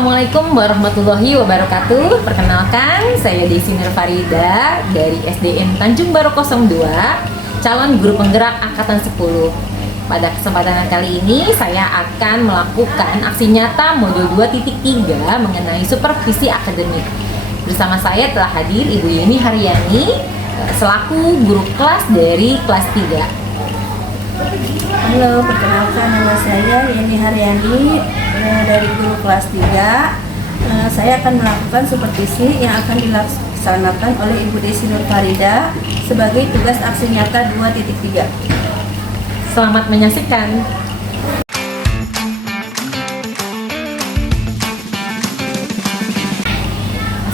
Assalamualaikum warahmatullahi wabarakatuh. Perkenalkan, saya Desi Farida dari SDN Tanjung Baru 02, calon guru penggerak angkatan 10. Pada kesempatan kali ini saya akan melakukan aksi nyata modul 2.3 mengenai supervisi akademik. Bersama saya telah hadir Ibu Yeni Haryani selaku guru kelas dari kelas 3. Halo, perkenalkan nama saya Yeni Haryani dari guru kelas 3. Saya akan melakukan supervisi yang akan dilaksanakan oleh Ibu Desi Nur Farida sebagai tugas aksi nyata 2.3. Selamat menyaksikan.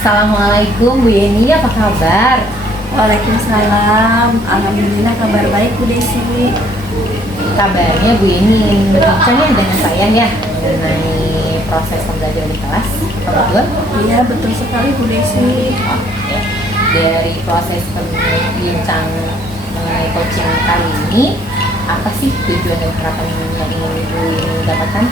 Assalamualaikum Bu Yeni, apa kabar? Waalaikumsalam. Alhamdulillah kabar baik Bu Desi. Kabarnya Bu Yeni berbincang dengan saya ya mengenai proses pembelajaran di kelas, betul? Iya, betul sekali Bu Desi. Oke. Dari proses pembincang mengenai coaching kali ini, apa sih tujuan dan harapan yang ingin Ibu dapatkan?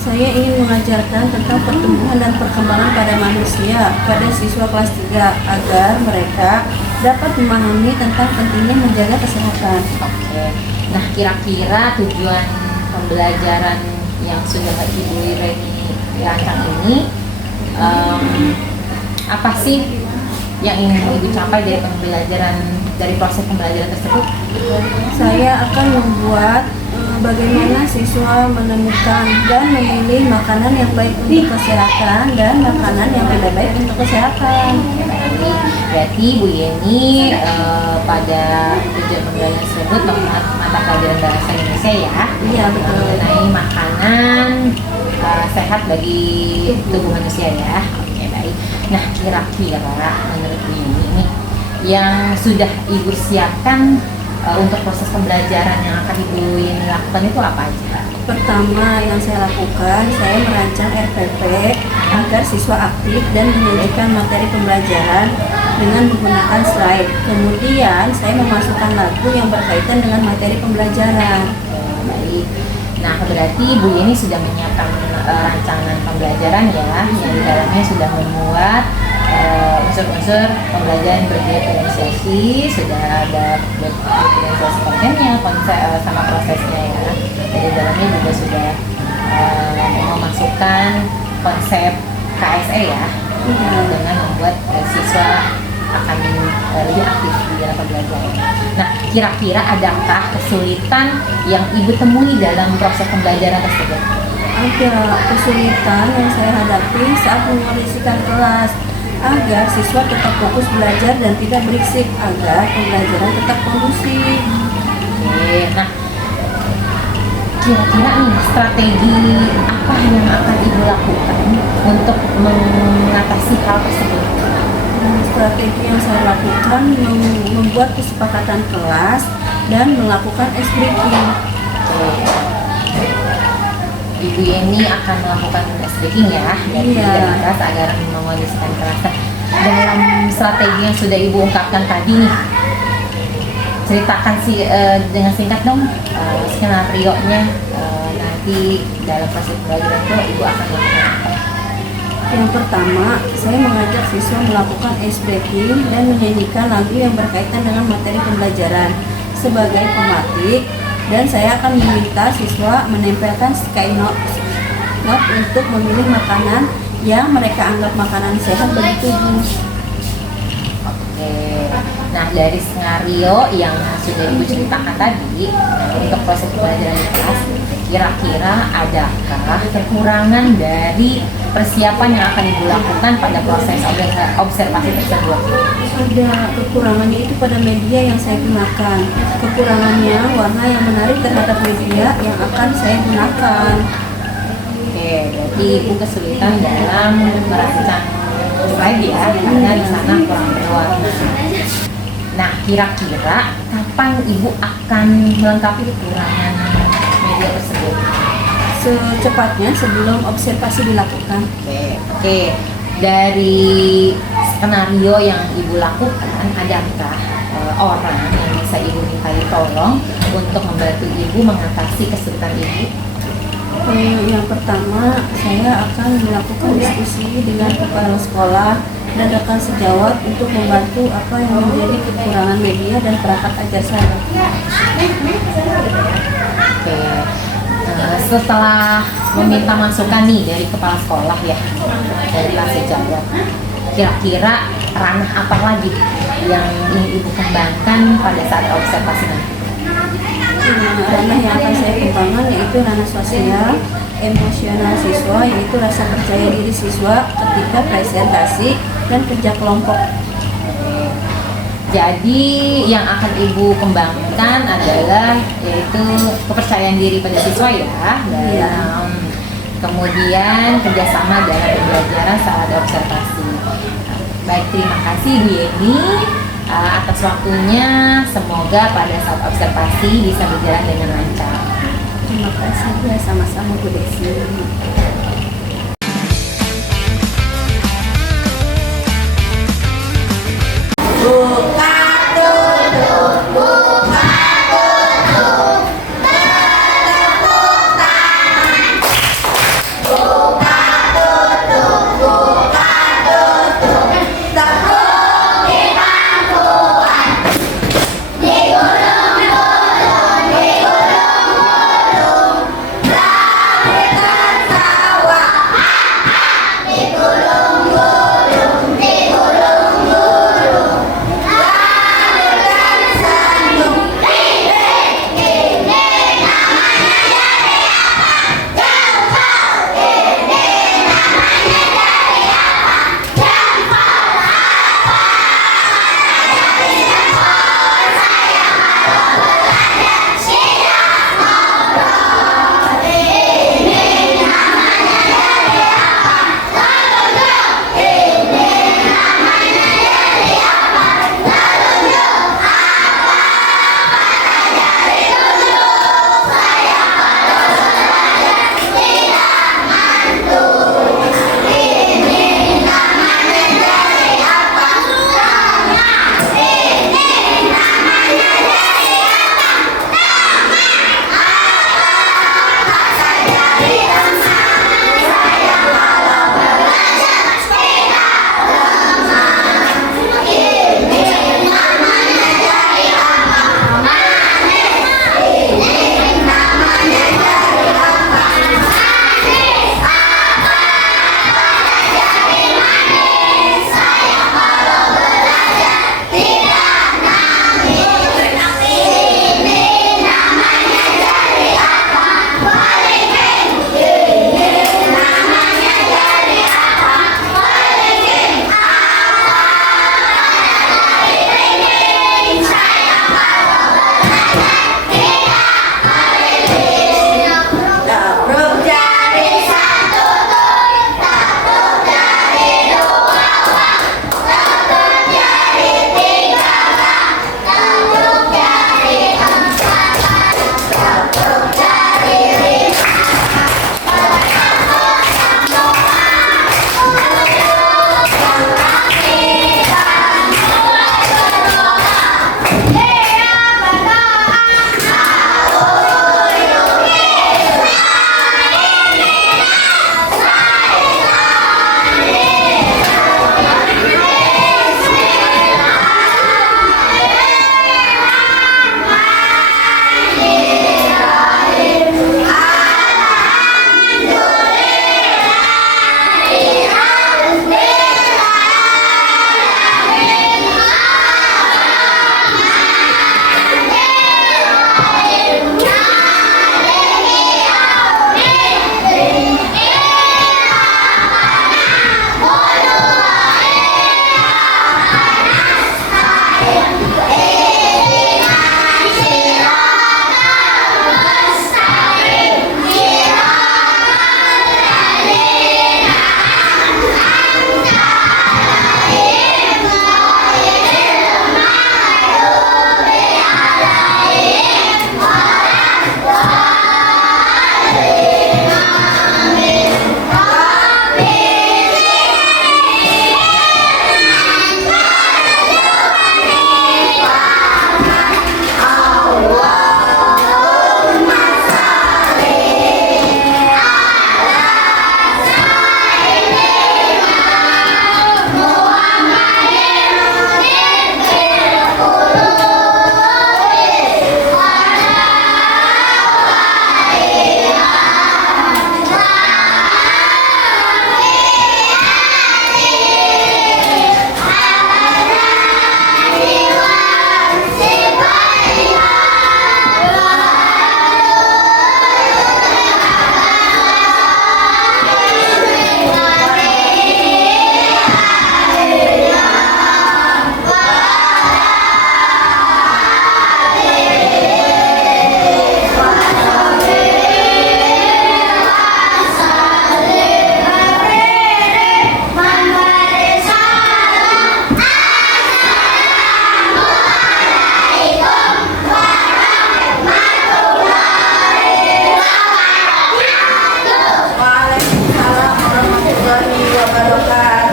Saya ingin mengajarkan tentang pertumbuhan dan perkembangan pada manusia pada siswa kelas 3 agar mereka dapat memahami tentang pentingnya menjaga kesehatan. Oke. Nah, kira-kira tujuan pembelajaran yang sudah Ibu Yeni rancang ini apa sih yang ingin Ibu capai dari proses pembelajaran tersebut? Saya akan membuat bagaimana siswa menemukan dan memilih makanan yang baik untuk kesehatan dan makanan yang tidak baik untuk kesehatan. Berarti Bu Yeni pada tujuan pembelajaran tersebut mata pelajaran bahasa Indonesia ya? Iya, betul. Mengenai makanan sehat bagi tubuh manusia ya. Oke, baik. Nah, kira-kira menurut Bu Yeni ini yang sudah Ibu siapkan untuk proses pembelajaran yang akan Ibu Yeni lakukan itu apa aja? Pertama yang saya lakukan, saya merancang RPP agar siswa aktif dan menyajikan materi pembelajaran dengan menggunakan slide. Kemudian saya memasukkan lagu yang berkaitan dengan materi pembelajaran. Baik. Nah, berarti Bu Yeni sudah menyiapkan rancangan pembelajaran ya, yang di dalamnya sudah memuat unsur-unsur pembelajaran berdifferensiasi, sudah ada diferensiasi kontennya, konsep sama prosesnya ya. Dari dalamnya juga sudah memasukkan konsep KSE ya, dengan membuat siswa akan lebih aktif di dalam pembelajaran. Nah, kira-kira adakah kesulitan yang Ibu temui dalam proses pembelajaran tersebut? Ada kesulitan yang saya hadapi saat mengondisikan kelas agar siswa tetap fokus belajar dan tidak berisik agar pembelajaran tetap kondusif. Oke, nah kira-kira nih strategi apa yang akan Ibu lakukan untuk mengatasi hal tersebut? Strategi yang saya lakukan membuat kesepakatan kelas dan melakukan ice breaking. Ibu Yeni akan melakukan ice breaking ya dari kelas agar mengondisikan kelas. Dalam strategi yang sudah Ibu ungkapkan tadi nih, ceritakan sih dengan singkat dong skenario-nya nanti dalam proses pembelajaran itu Ibu akan melakukan apa? Yang pertama, saya mengajak siswa melakukan ice breaking dan menyanyikan lagu yang berkaitan dengan materi pembelajaran sebagai pematik, dan saya akan meminta siswa menempelkan sky note untuk memilih makanan yang mereka anggap makanan sehat bagi tubuh. Oke. Nah, dari skenario yang sudah Ibu ceritakan tadi untuk proses pembelajaran di kelas, kira-kira adakah kekurangan dari persiapan yang akan Ibu lakukan pada proses observasi tersebut? Ada kekurangannya itu pada media yang saya gunakan. Kekurangannya warna yang menarik terhadap media yang akan saya gunakan. Oke, berarti Ibu kesulitan dalam merancang slide ya, karena di sana kurang berwarna. Nah, kira-kira kapan Ibu akan melengkapi kekurangan media tersebut? Secepatnya sebelum observasi dilakukan. Oke. Dari skenario yang Ibu lakukan, adakah orang yang bisa Ibu mintai tolong untuk membantu Ibu mengatasi kesulitan Ibu? Yang pertama, saya akan melakukan diskusi dengan kepala sekolah dan rekan sejawat untuk membantu apa yang menjadi kekurangan media dan perangkat ajar saya. Oke. Setelah meminta masukan nih dari kepala sekolah ya, dari kelas sejawat, kira-kira ranah apa lagi yang ingin Ibu kembangkan pada saat observasi nanti? Ranah yang akan saya kembangkan yaitu ranah sosial, emosional siswa, yaitu rasa percaya diri siswa ketika presentasi dan kerja kelompok. Jadi yang akan Ibu kembangkan adalah yaitu kepercayaan diri pada siswa ya, dalam kemudian kerjasama dalam pembelajaran saat observasi. Baik, terima kasih Bu Yeni atas waktunya. Semoga pada saat observasi bisa berjalan dengan lancar. Terima kasih ya, sama-sama Bu Desi.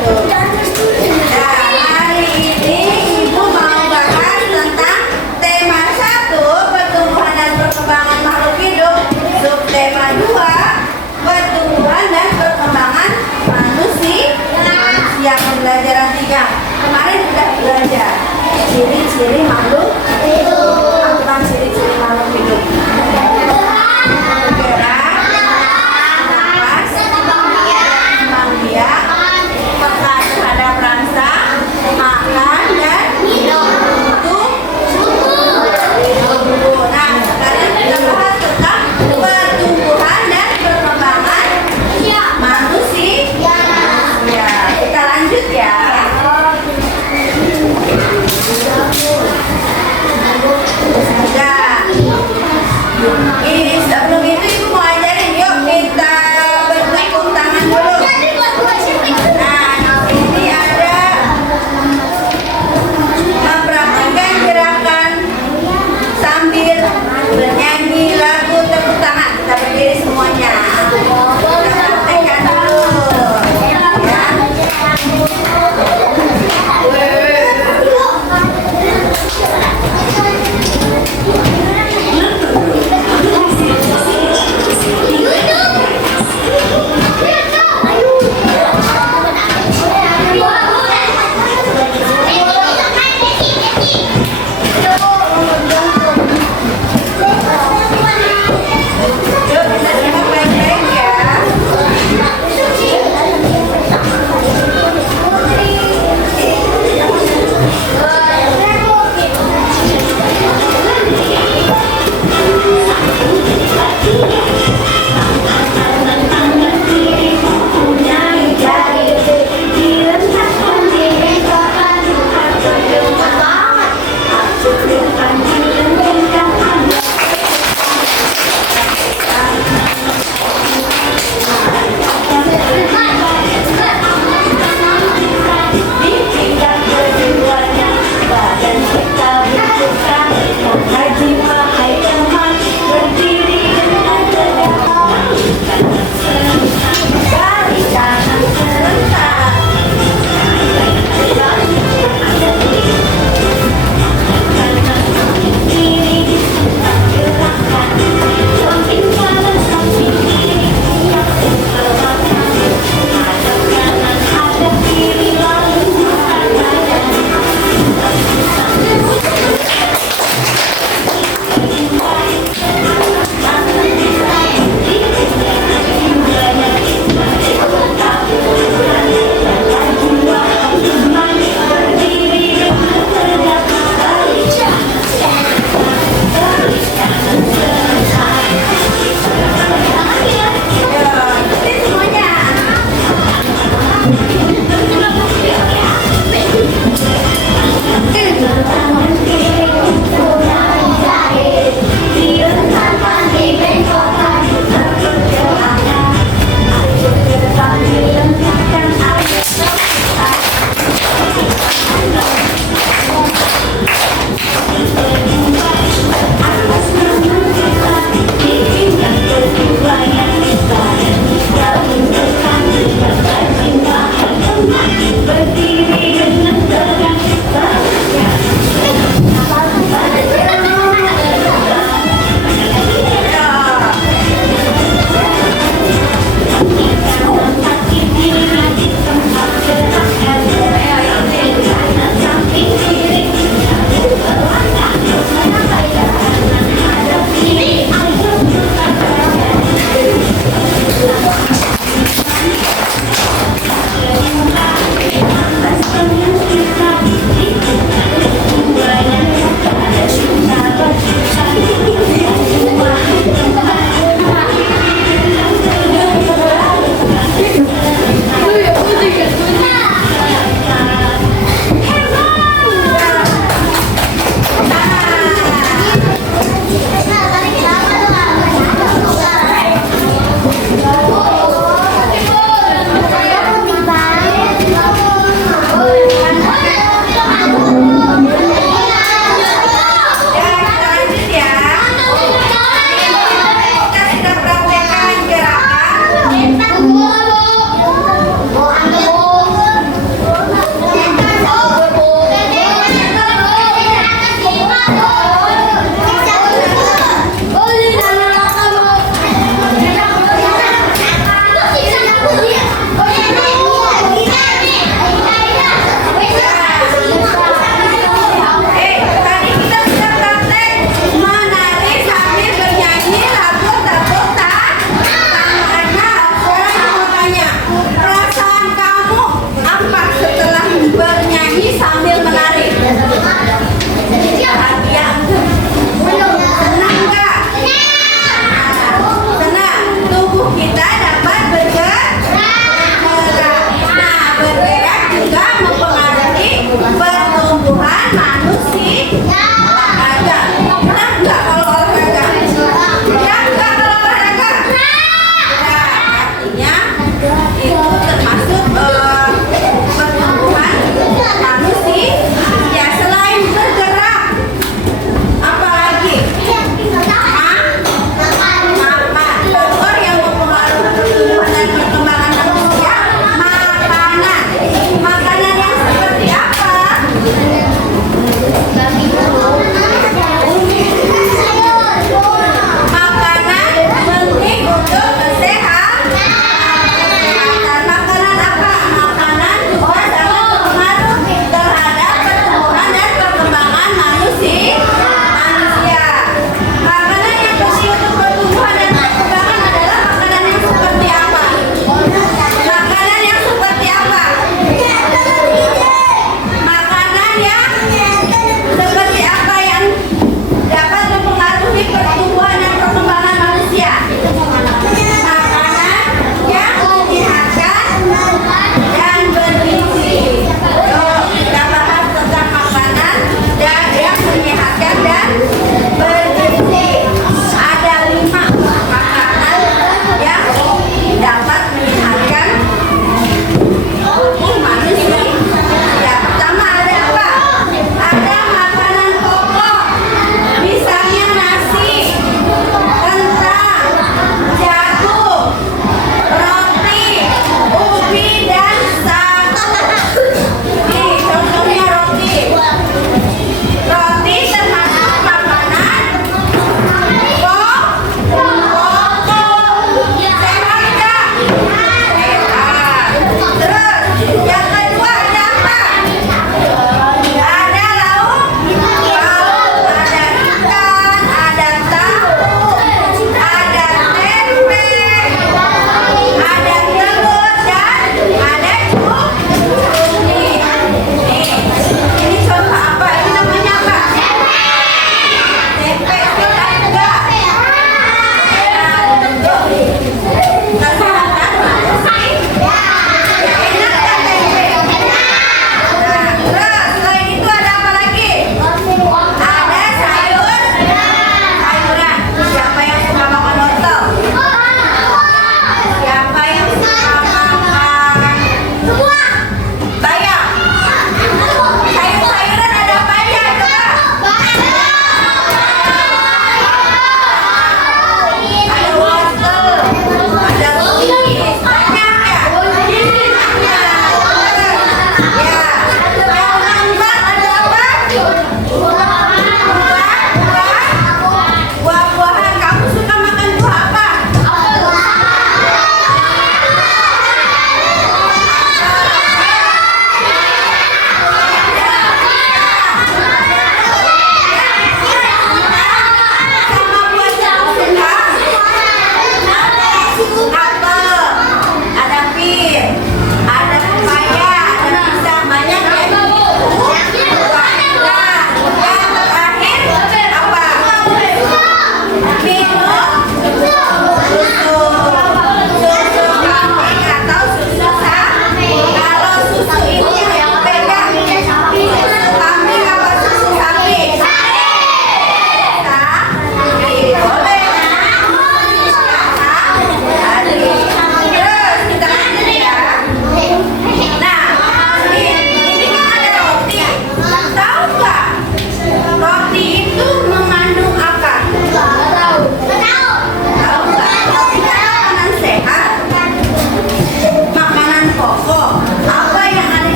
Nah, hari ini Ibu mau bahas tentang tema 1, pertumbuhan dan perkembangan makhluk hidup. Subtema 2, pertumbuhan dan perkembangan manusia. Pembelajaran 3. Kemarin sudah belajar ciri-ciri makhluk hidup. Apa ciri-ciri makhluk hidup? Bergerak, napas, kembang biak, peka terhadap rasa, makan dan untuk tubuh. Nah, sekarang kita bahas tentang pertumbuhan dan perkembangan manusia. Ya, kita lanjut ya.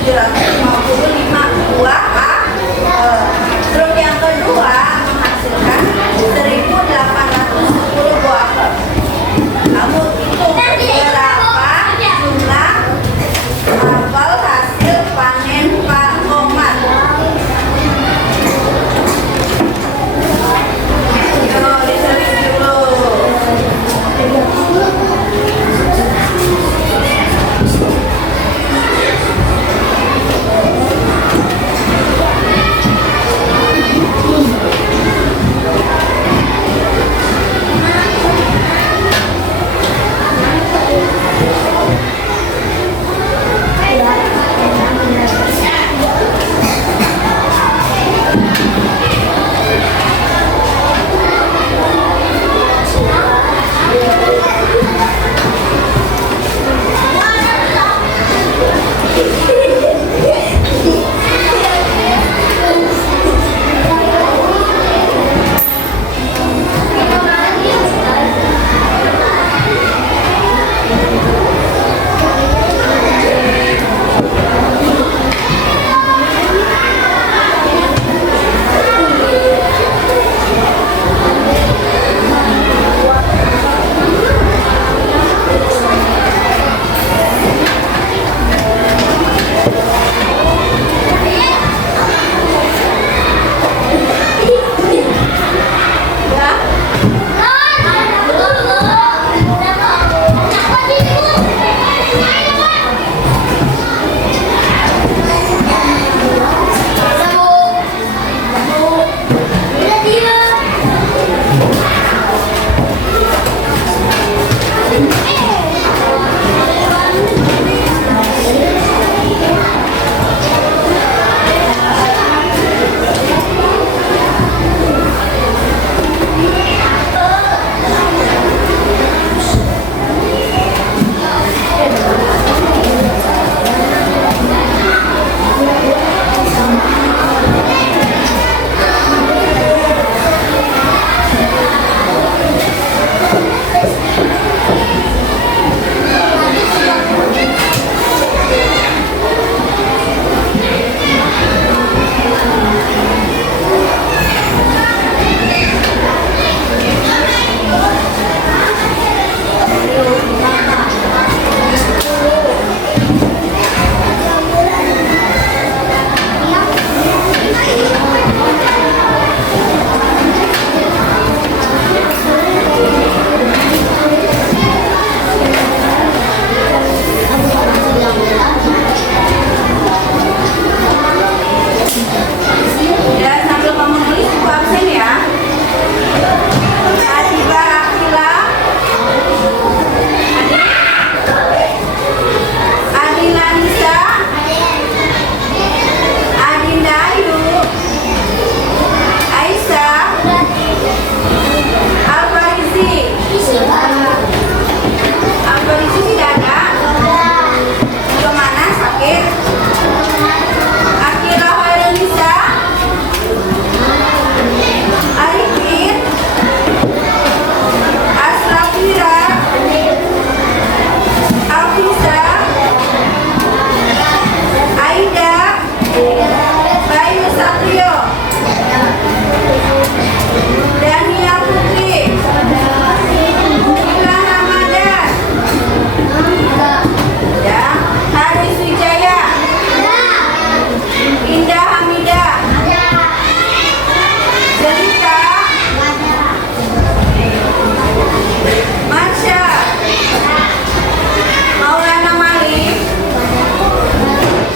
755 buah truk yang kedua menghasilkan 1810 buah apel. Kamu hitung berapa jumlah apel hasil panen Pak Komar. Yuk, ditulis dulu.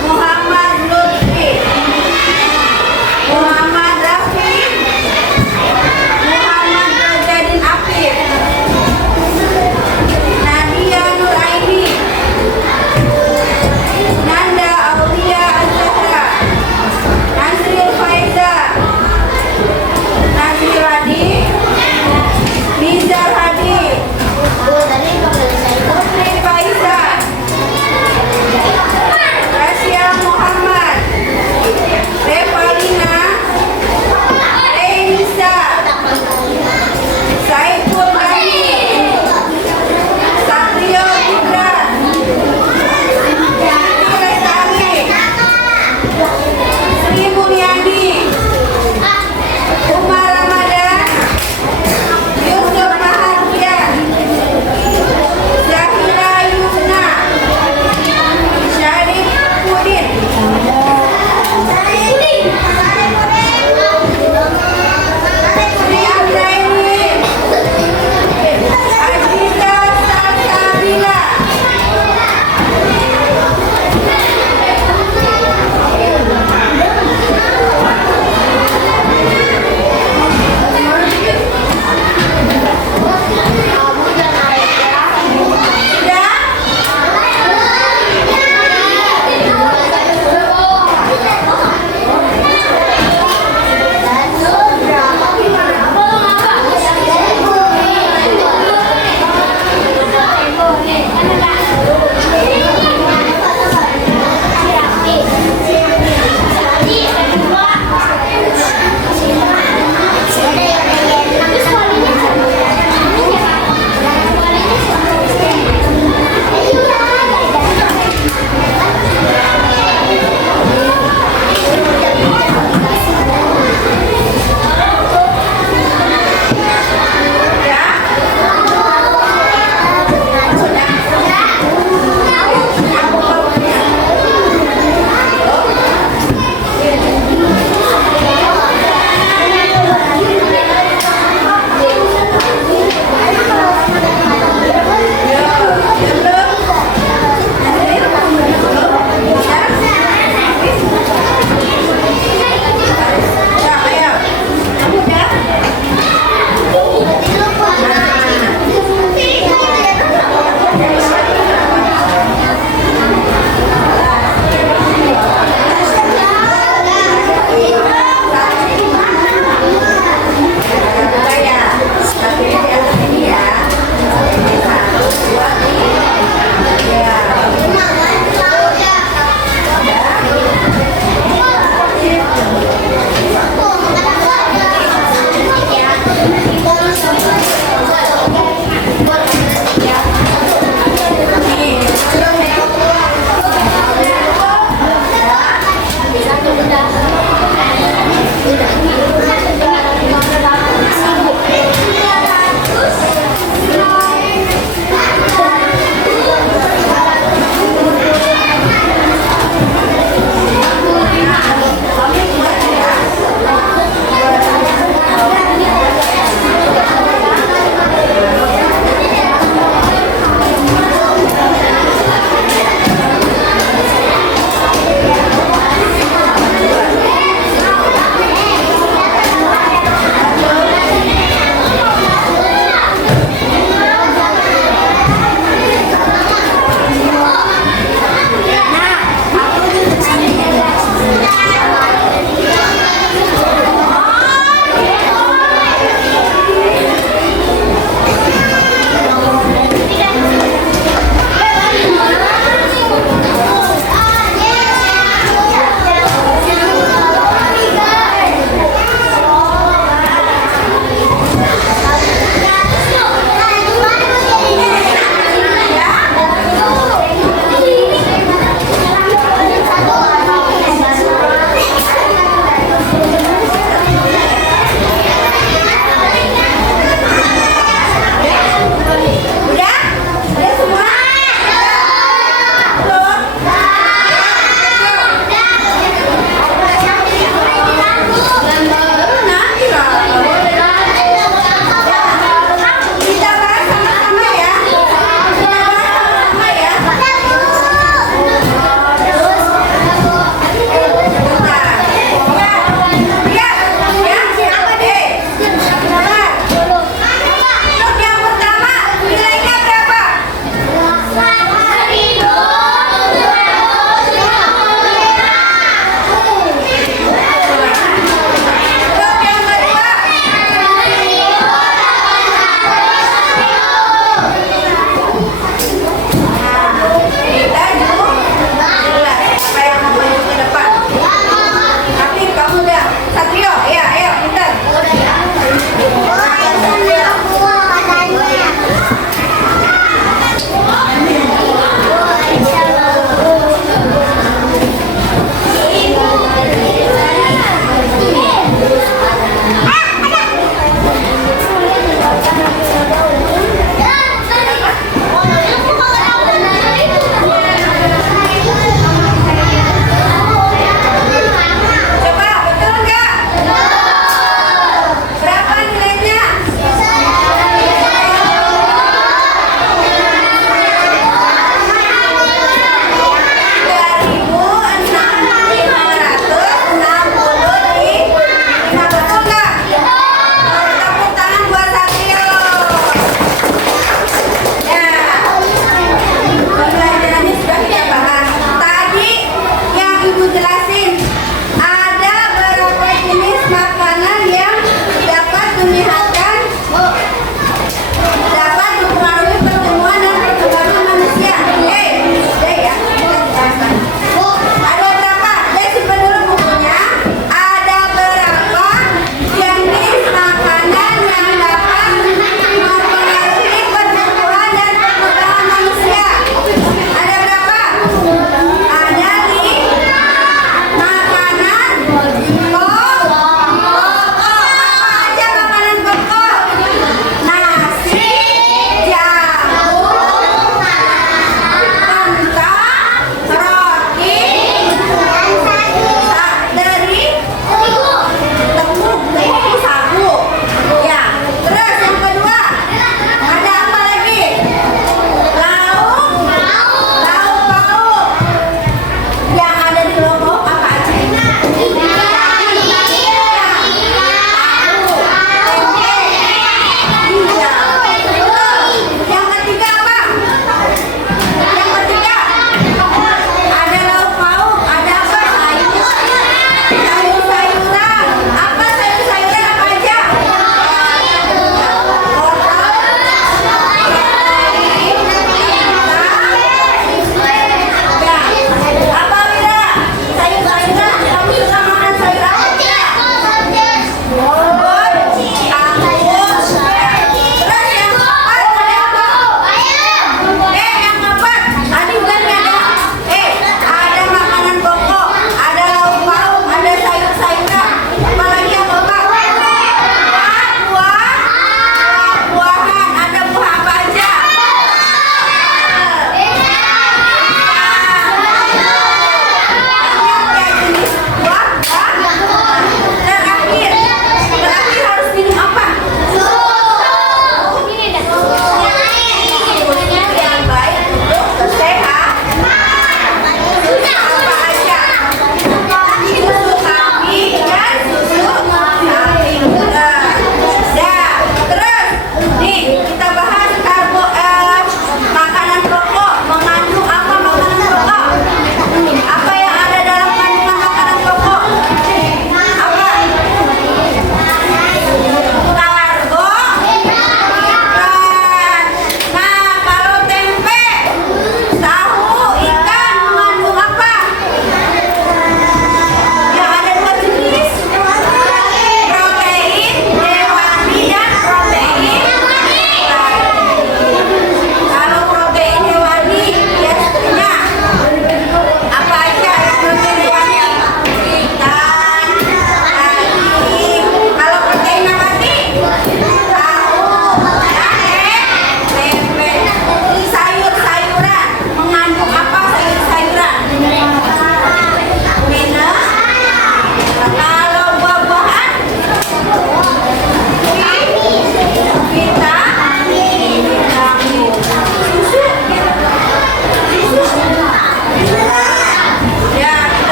Muhammad Lutfi.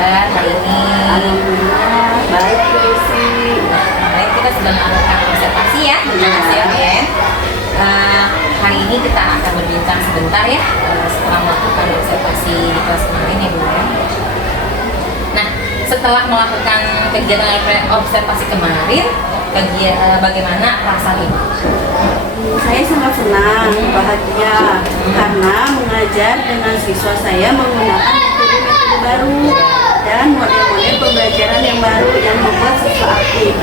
kabar hari ini? Alhamdulillah baik Bu Desi. Baik, kita sudah melakukan observasi ya, ya. Hari ini kita akan berbincang sebentar ya setelah melakukan observasi di kelas kemarin ya Bu ya. Nah, setelah melakukan kegiatan observasi kemarin, bagaimana perasaan Ibu? Saya sangat senang, bahagia karena mengajar dengan siswa saya menggunakan metode-metode baru dan model-model pembelajaran yang baru yang membuat siswa aktif.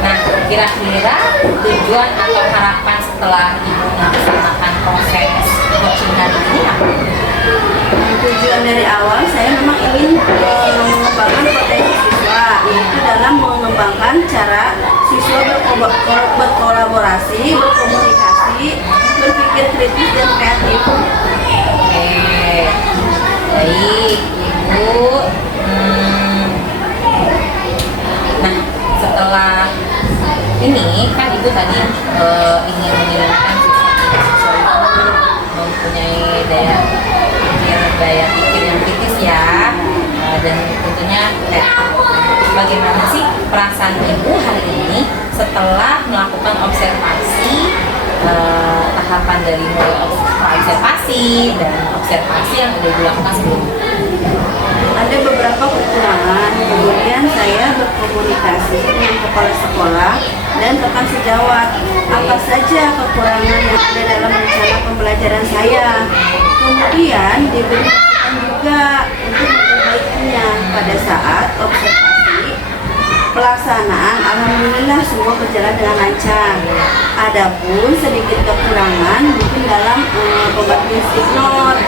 Nah, kira-kira tujuan atau harapan setelah Ibu melaksanakan proses coaching hari ini apa? Tujuan dari awal saya memang ingin mengembangkan potensi siswa, yaitu dalam mengembangkan cara siswa berkolaborasi, berkomunikasi, berpikir kritis dan kreatif. Oke, baik Ibu. Nah, setelah ini kan Ibu tadi ingin menginginkan siswa itu mempunyai daya pikir yang kritis ya, dan tentunya bagaimana sih perasaan Ibu hari ini setelah melakukan observasi tahapan dari mulai observasi dan observasi yang sudah dilakukan sebelumnya? Ada beberapa kekurangan, kemudian saya berkomunikasi dengan kepala sekolah dan rekan sejawat apa saja kekurangan yang ada dalam rencana pembelajaran saya. Kemudian diberi masukan juga untuk memperbaikinya pada saat observasi pelaksanaan. Alhamdulillah semua berjalan dengan lancar. Adapun sedikit kekurangan mungkin dalam pembagian sticknote,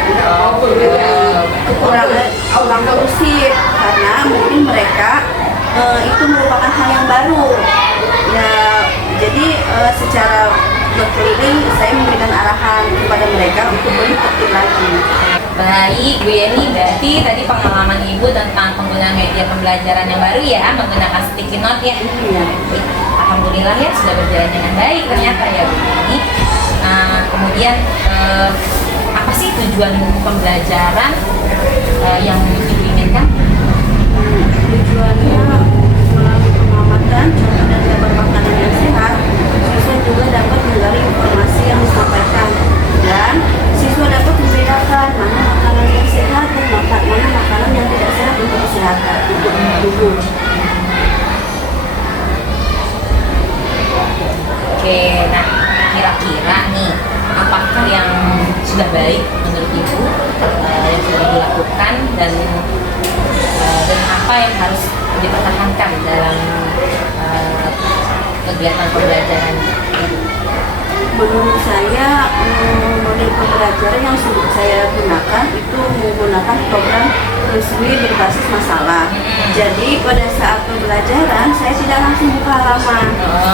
kekurangan kurang kondusif karena mungkin mereka itu merupakan hal yang baru. Ya, jadi secara berkeliling saya memberikan arahan kepada mereka untuk lebih tertib lagi. Baik, Bu Yeni, berarti tadi pengalaman Ibu tentang penggunaan media pembelajaran yang baru ya, menggunakan sticky note ya. Iya. Alhamdulillah ya, sudah berjalan dengan baik ternyata ya Bu Yeni. Kemudian apa sih tujuan pembelajaran yang Ibu inginkan? Tujuannya melalui pengamatan, contoh dan gambar makanan yang sehat, siswa juga dapat menggali informasi yang disampaikan dan siswa dapat membedakan mana makanan yang sehat dan mana makanan yang tidak sehat untuk kesehatan untuk tubuh. Oke, nah kira-kira nih apakah yang sudah baik menurut Ibu yang sudah dilakukan dan apa yang harus dipertahankan dalam kegiatan pembelajaran? Menurut saya model pembelajaran yang sudah saya gunakan itu menggunakan program resmi berbasis masalah. Jadi pada saat pembelajaran saya tidak langsung buka halaman,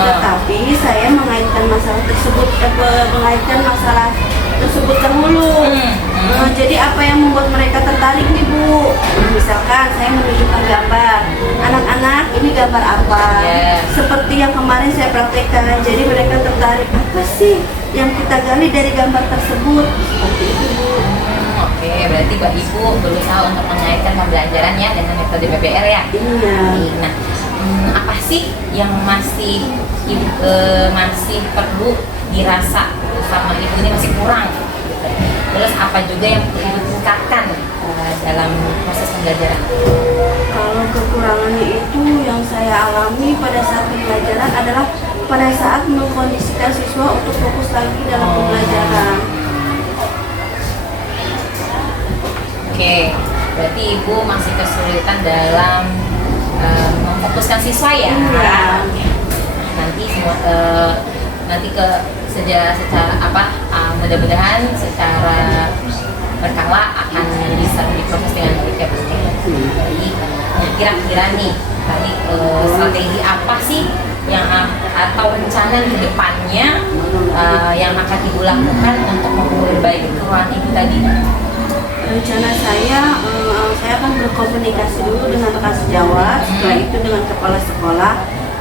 tetapi saya mengaitkan masalah tersebut dahulu. Jadi apa yang membuat mereka tertarik nih Bu? Misalkan saya menunjukkan gambar, anak-anak ini gambar apa? Seperti yang kemarin saya praktekkan. Jadi mereka tertarik, apa sih yang kita gali dari gambar tersebut? Seperti itu Bu. Oke, berarti Mbak Ibu berusaha untuk mengaitkan pembelajarannya dengan metode PBL ya? Iya. Nah, apa sih yang masih perlu dirasa sama Ibu ini masih kurang? Terus apa juga yang perlu Ibu tingkatkan dalam proses pembelajaran? Kalau kekurangannya itu yang saya alami pada saat pembelajaran adalah pada saat mengkondisikan siswa untuk fokus lagi dalam pembelajaran. Oke, berarti Ibu masih kesulitan dalam memfokuskan siswa ya? Iya. Nanti mudah-mudahan secara berkala akan bisa diproses dengan baik ya Bu. Nah, kira-kira nih tadi strategi apa sih yang atau rencana ke depannya yang akan Ibu lakukan untuk memperbaiki kekurangan Ibu tadi? Rencana saya akan berkomunikasi dulu dengan rekan sejawat, setelah itu dengan kepala sekolah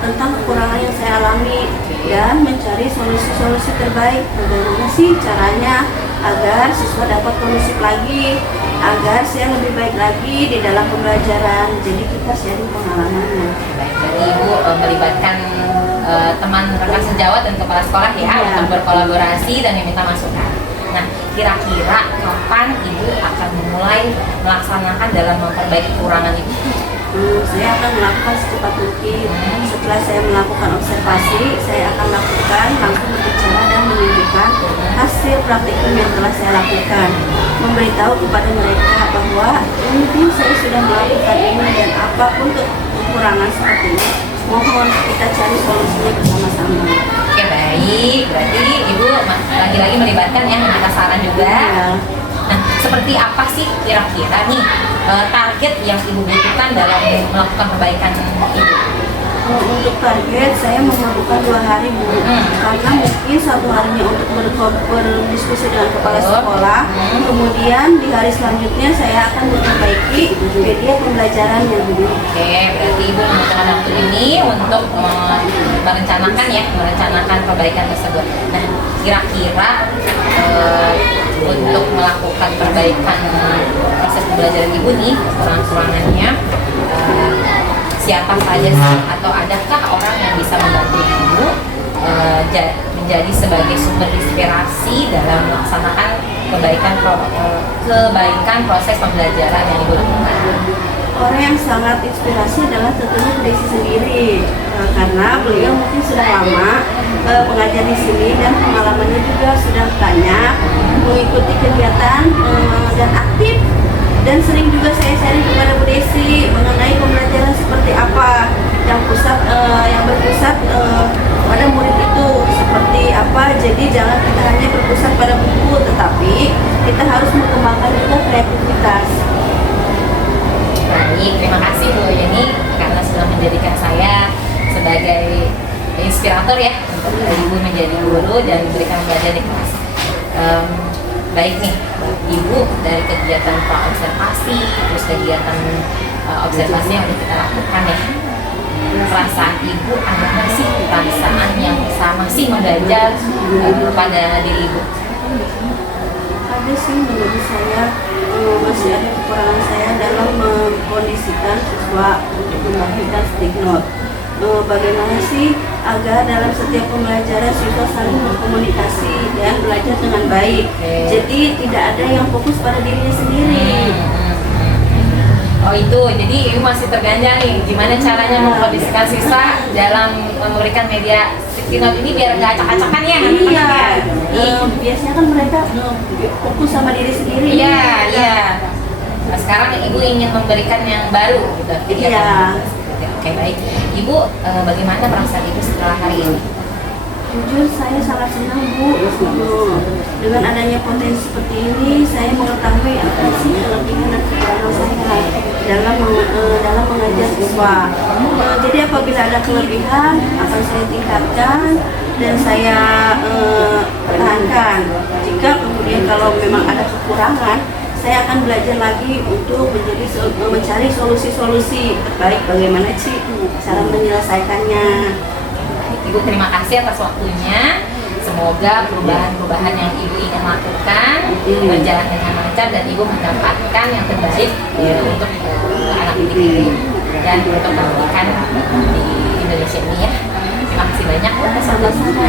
tentang kekurangan yang saya alami dan mencari solusi-solusi terbaik bagaimana sih caranya agar siswa dapat kondusif lagi agar saya lebih baik lagi di dalam pembelajaran. Jadi kita sharing pengalamannya. Baik, berarti Ibu melibatkan teman rekan sejawat dan kepala sekolah ya Iya. untuk berkolaborasi dan meminta masukan. Nah, kira-kira kapan Ibu akan memulai melaksanakan dalam memperbaiki kekurangan itu? Saya akan melakukan secepat mungkin. Setelah saya melakukan observasi, saya akan lakukan langsung berbicara dan menunjukkan hasil praktikum yang telah saya lakukan. Memberitahu kepada mereka bahwa ini saya sudah melakukan ini dan apapun kekurangan seperti ini, mohon kita cari solusinya bersama-sama. Oke, baik. Berarti Ibu lagi-lagi melibatkan ya minta saran juga. Iya. Nah, seperti apa sih kira-kira nih target yang Ibu butuhkan dalam melakukan perbaikan Ibu? Untuk target saya memerlukan 2 hari Bu, karena mungkin 1 harinya untuk berdiskusi dengan kepala sekolah, kemudian di hari selanjutnya saya akan memperbaiki media pembelajarannya Bu. Oke, berarti Ibu membutuhkan waktu ini untuk merencanakan perbaikan tersebut. Nah, kira-kira untuk melakukan perbaikan proses pembelajaran Ibu nih, kekurangan-kekurangannya siapa saja sih atau adakah orang yang bisa membantu Ibu menjadi sebagai sumber inspirasi dalam melaksanakan kebaikan proses pembelajaran yang Ibu lakukan? Orang yang sangat inspirasi adalah tentunya Bu Desi sendiri, karena beliau mungkin sudah lama mengajar di sini dan pengalamannya juga sudah banyak mengikuti kegiatan dan aktif, dan sering juga saya sharing kepada Bu Desi mengenai pembelajaran seperti apa yang berpusat pada murid itu seperti apa. Jadi jangan kita hanya berpusat pada buku, tetapi kita harus mengembangkan juga kreativitas. Baik, terima kasih Bu Yeni karena sudah menjadikan saya sebagai inspirator ya untuk Ibu menjadi guru dan memberikan pembelajaran di kelas. Baik nih, Ibu dari kegiatan observasi, terus kegiatan observasi yang udah kita lakukan ya. Perasaan Ibu ada nggak sih perasaan yang sama sih membelajar pada diri Ibu? Ada sih, menurut saya masih ada kekurangan saya dalam mengkondisikan siswa untuk memberikan stick note. Bagaimana sih agar dalam setiap pembelajaran siswa saling berkomunikasi dan belajar dengan baik. Jadi tidak ada yang fokus pada dirinya sendiri. Oh itu, jadi Ibu masih terganjal nih gimana caranya mengkondisikan siswa dalam memberikan media sticky note ini biar nggak acak-acakan ya Iya, ya? biasanya kan mereka fokus sama diri sendiri. Iya, iya. Nah, sekarang Ibu ingin memberikan yang baru gitu. Iya. Oke, baik. Ibu, bagaimana perasaan Ibu setelah hari ini? Jujur saya sangat senang Bu, dengan adanya potensi seperti ini saya mengetahui apa sih kelebihan dan kekurangan saya dalam mengajar siswa. Jadi apabila ada kelebihan akan saya tingkatkan dan saya pertahankan. Jika kemudian kalau memang ada kekurangan, saya akan belajar lagi untuk mencari solusi-solusi terbaik bagaimana sih cara menyelesaikannya. Ibu terima kasih atas waktunya. Semoga perubahan-perubahan yang Ibu ingin lakukan berjalan dengan lancar dan Ibu mendapatkan yang terbaik untuk anak didik Ibu dan untuk pendidikan di Indonesia ini ya. Terima kasih banyak. Sama-sama.